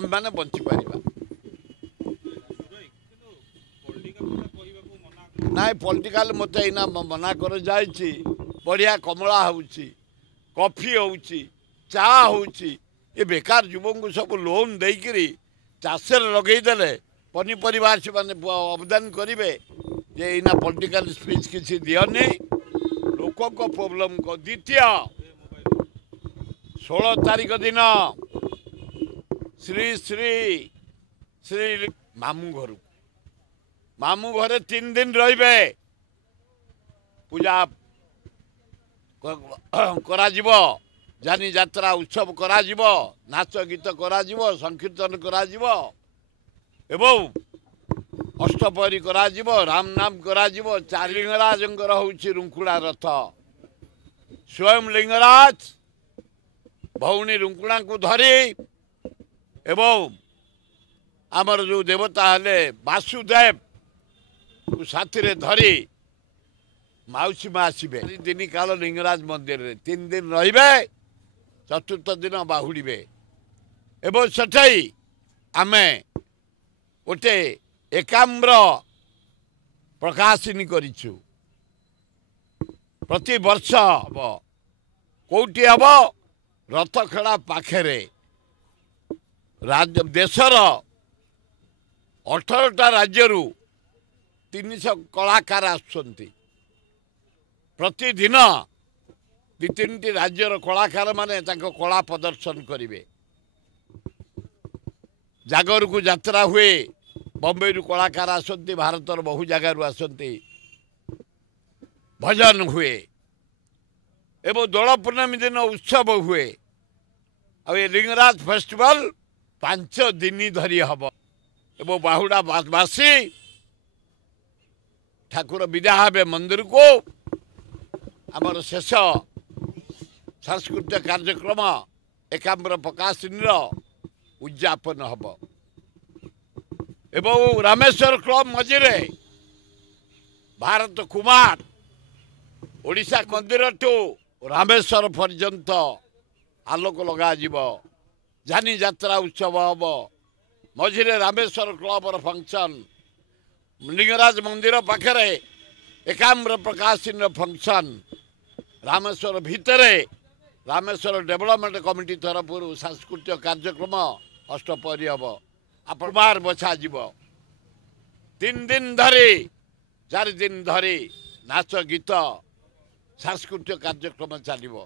आम मैंने bunchy Paribas नाई पॉलिटिकल मत इना मना कर जाइछि बढ़िया कमला होउछि कॉफी होउछि चा होउछि ए बेकार युवक सब लोन देकरी चाषर लगेदेले पनीपरिया से माने अवदान करेंगे जे इना पॉलिटिकल स्पीच किसी दियनी लोक प्रोब्लेम को द्वितीय 16 तारीख दिन श्री श्री श्री मामू घरे 3 दिन रहिबे पूजा करा जीवो जानी यात्रा उत्सव करा जीवो नाच गीत करा जीवो संकीर्तन करा जीवो एवं अष्टपहरी करा जीवो राम नाम करा जीवो चार लिंगराजंकर होउछि रुंकुड़ा रथ स्वयं लिंगराज भौणी रुंकुड़ा को धरी एवं आमर जो देवता हेले वासुदेव को साथी रे धरी माउसी मा आसबे दिन काल लिंगराज मंदिर रे 3 दिन रहिबे चतुर्थ दिन बाहुड़े एवं सेठाई आमे गोटे एकाम्र प्रकाशिनी करिछु प्रति वर्ष हम कौटी हम रथखेड़ा पाखे देशर 18टा राज्य 300 कलाकार आसुंती प्रतिदिन 2-3टी राज्यर कलाकार माने तांको कला प्रदर्शन करिवे जागर को यात्रा हुए बम्बई रु कलाकार आसती भारतर बहु जगार आसती भजन हुए एवं दोल पूर्णमी दिन उत्सव हुए अब ये लिंगराज फेस्टिवल 5 दिन धरी हम एवं बाहुड़ा बासी ठाकुर विदा हे मंदिर को आमर शेष सांस्कृतिक कार्यक्रम एकाम्र प्रकाशिनी उद्यापन हम एवं रामेश्वर क्लब मझिरे भारत कुमार ओडिशा मंदिर टू रामेश्वर पर्यंत आलोक लगा जानी यात्रा उत्सव हम मझिरे रामेश्वर क्लब फंक्शन लिंगराज मंदिर पाखे एकाम्र प्रकाशिनी फंक्शन रामेश्वर भितरे रामेश्वर डेवलपमेंट कमिटी तरफ सांस्कृतिक कार्यक्रम अष्टपहरी हम आपमार बछा जीव 3 दिन धरी 4 दिन धरी नाच गीत सांस्कृतिक कार्यक्रम चलो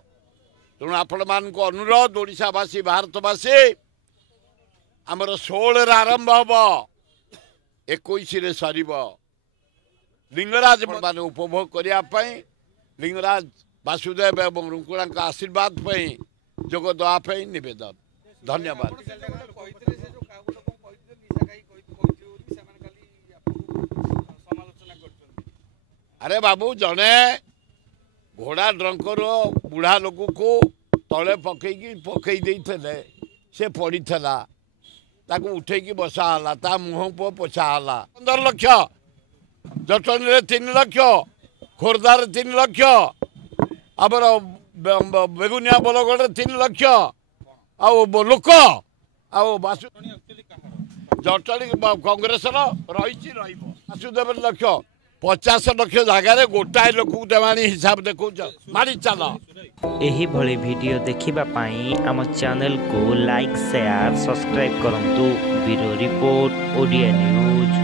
तेणु आपण मान अनुरोध ओडिशावासी भारतवासी आमर 16 आरंभ हम 21 सर लिंगराज मान उपभोग करने लिंगराज वासुदेव एवं रुंकुड़ा आशीर्वाद जोग देवाई निवेदन धन्यवाद। अरे बाबू जने घोड़ा ड्रंकर बुढ़ा लोक को तले पकई देते से पड़ी ताकू उठेकी बसाला ता मुह पो पोछाला 15 लाख जटनी 3 लाख खोर्धार 3 लाख आमर बेगुनिया बलगढ़ 3 लाख लोक आसु जटनी कांग्रेस रही वासुदेव लाख 50 लाख जगार गोटाए लोक देवानी हिसाब देखो मारी चल एही भली वीडियो देखिबा पाई आम चैनल को लाइक शेयर सब्सक्राइब करंतु ब्यूरो रिपोर्ट ओडिया न्यूज।